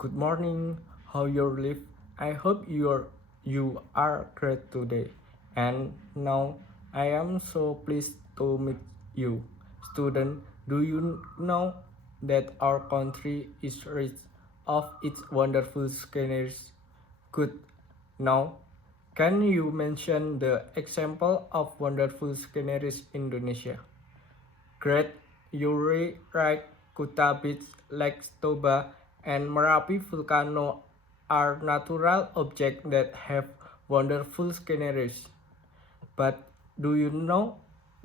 Good morning. How you live? I hope you are great today. And now I am so pleased to meet you. Student, do you know that our country is rich of its wonderful sceneries? Good. Now, can you mention the example of wonderful sceneries in Indonesia? Great Yuri Right, Kuta Beach, Lake Toba, and Merapi Volcano are natural objects that have wonderful sceneries. But do you know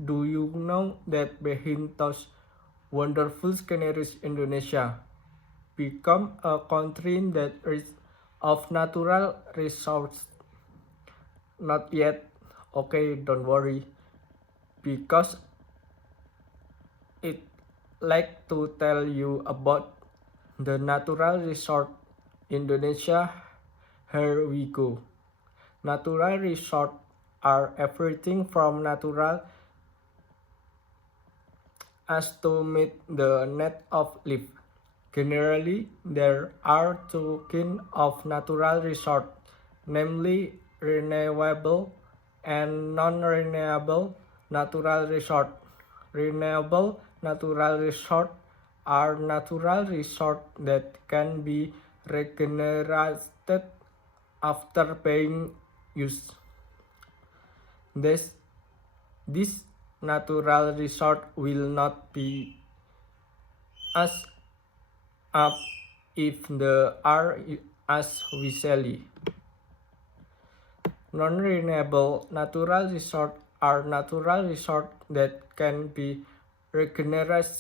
do you know that behind those wonderful sceneries Indonesia become a country that is of natural resources? Not yet. Okay, don't worry. Because it like to tell you about the natural resort Indonesia. Here we go. Natural resort are everything from natural as to meet the need of life. Generally, there are two kinds of natural resort, namely renewable and non-renewable natural resort. Renewable natural resort are natural resort that can be regenerated after being used. This, this natural resort will not be as up if the are as visually. Non-renewable natural resources are natural resources that can be regenerated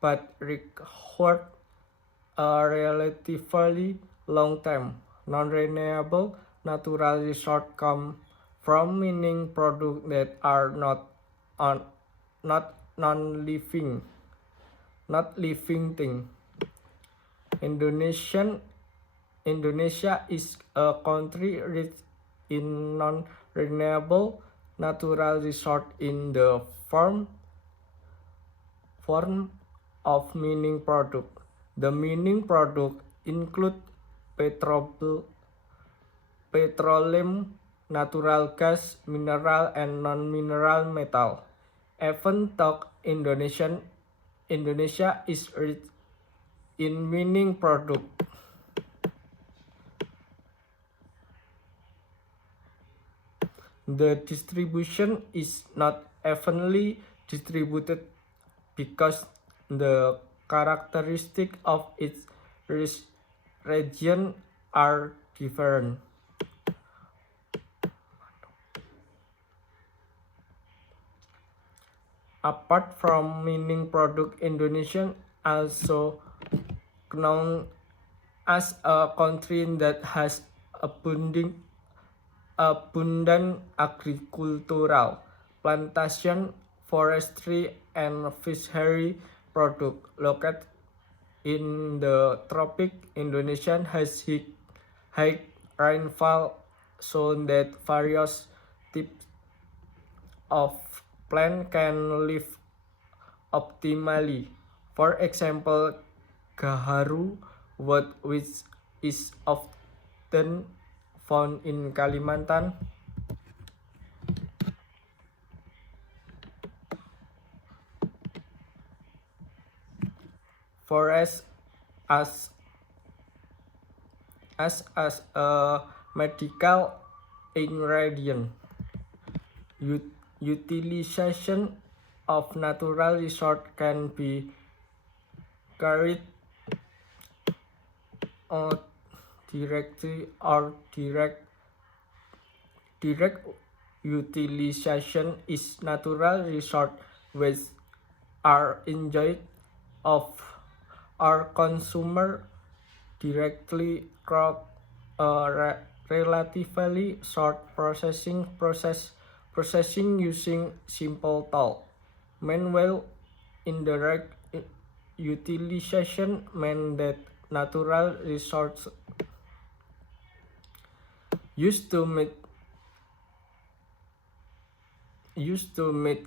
but require a relatively long time. Non-renewable natural resources come from mining products that are not non-living, not living thing. Indonesia is a country rich in non-renewable natural resources in the form of mining products. The mining products include petroleum, natural gas, mineral, and non-mineral metal. Even though Indonesia is rich in mining products, the distribution is not evenly distributed because the characteristics of its region are different. Apart from mining product, Indonesia also known as a country that has abundant agricultural, plantation, forestry, and fishery product. Located in the tropic, Indonesia has high rainfall so that various types of plant can live optimally. For example, gaharu, which is often found in Kalimantan, forest as as a medical ingredient. Utilization of natural resource can be carried out directly or direct utilization is natural resource which are enjoyed of our consumer directly through a relatively short processing using simple tool. Meanwhile, indirect utilization means that natural resources used to meet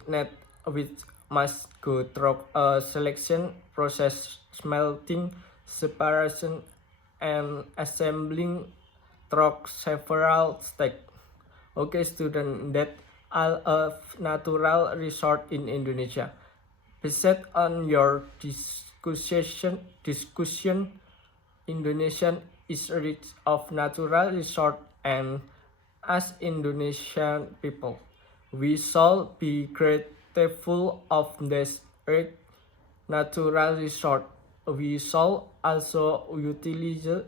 net which must go through a selection process, smelting, separation, and assembling through several steps. Okay, student, that all of natural resort in Indonesia. Based on your discussion, Indonesia is rich of natural resort, and as Indonesian people, we shall be grateful of this rich natural resort. We shall also utilize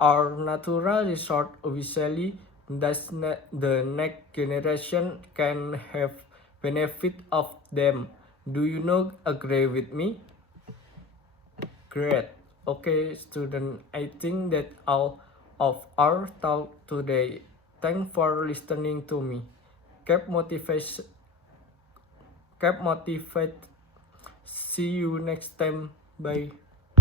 our natural resort wisely, thus the next generation can have benefit of them. Do you not agree with me? Great. Okay, student, I think that all of our talk today. Thanks for listening to me. Keep motivation. Keep motivated. See you next time. Bye.